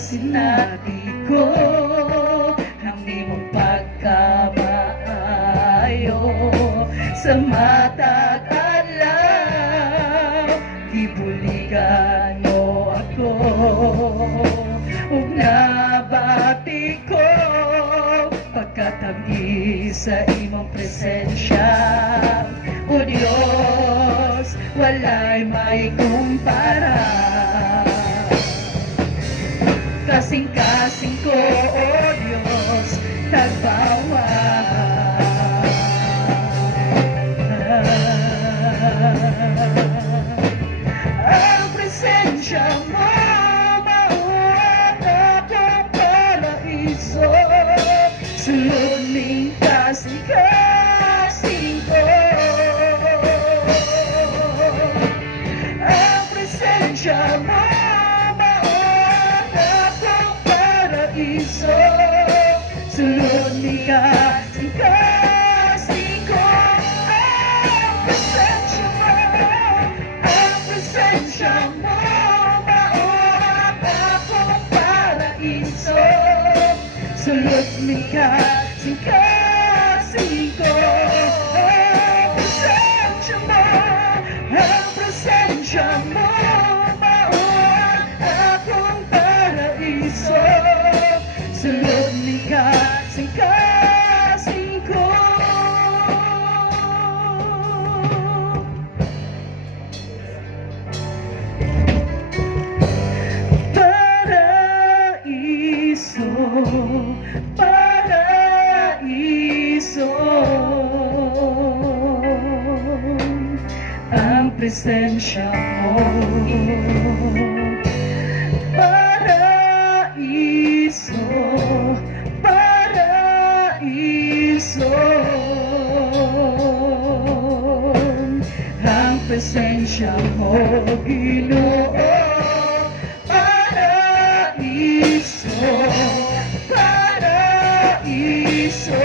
sinabi ko ang imong pagkamaayo sa mata't adlaw, gibuligan mo ako ug nabati ko pagkatangi sa imong presensya. O Diyos, walay may kumpara, kasing-kasing ko, o Diyos, tagbawa. Ang presensya mo, mauwan akong paraiso, sulod ning kasing-kasing ko. Ang presensya mo, sulod ni kasing-kasing ko. Ang presensya mo, mauwan akong paraiso, sulod ni kasing-kasing ko. Ang presensya mo, mauwan akong paraiso, sulod ni kasing-kasing ko. Paraiso, paraiso, ang presensya mo. Paraiso, paraiso, ang presensya mo, Ginoo. Paraiso, paraiso,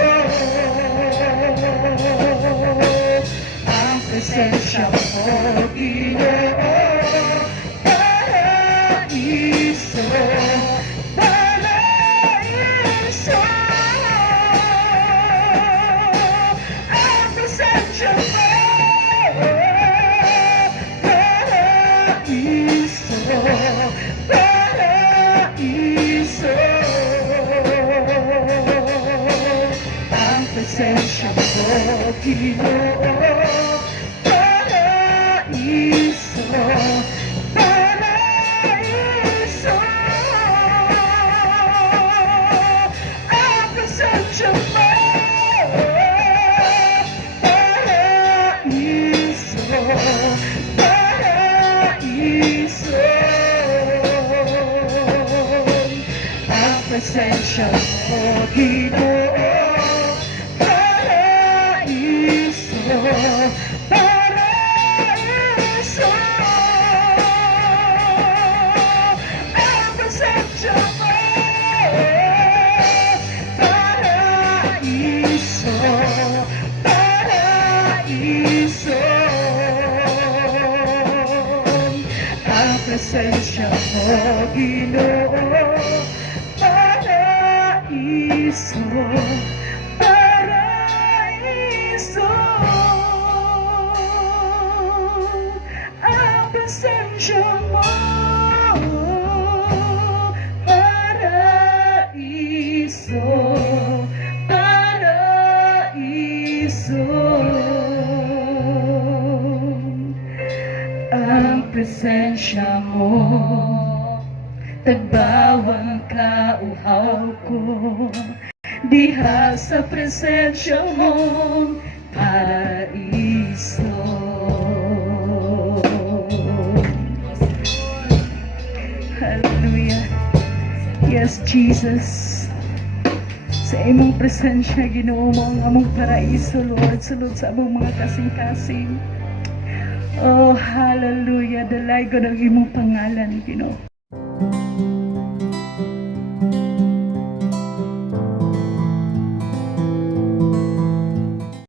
ang presensya mo, Ginoo. Paraiso, paraiso, ang presensya mo. Paraiso, paraiso, ang presensya mo, Ginoo. Paraiso, paraiso, ang presensya mo. Paraiso, paraiso, ang presensya mo, Ginoo. Paraiso, paraiso, ang presensya mo. Paraiso, paraiso, ang presensya mo, Ginoo. Paraiso, paraiso, ang presensya mo. Paraiso, paraiso, ang presensya mo. Tagbawang kauhaw ko diha sa presensya mo, paraiso. Hallelujah. Yes, Jesus. Sa imong presensya, Ginoo mo ang among paraiso, Lord, sulod sa among mga kasing-kasing. Oh, hallelujah. Dalay ko ng imong pangalan, Ginoo.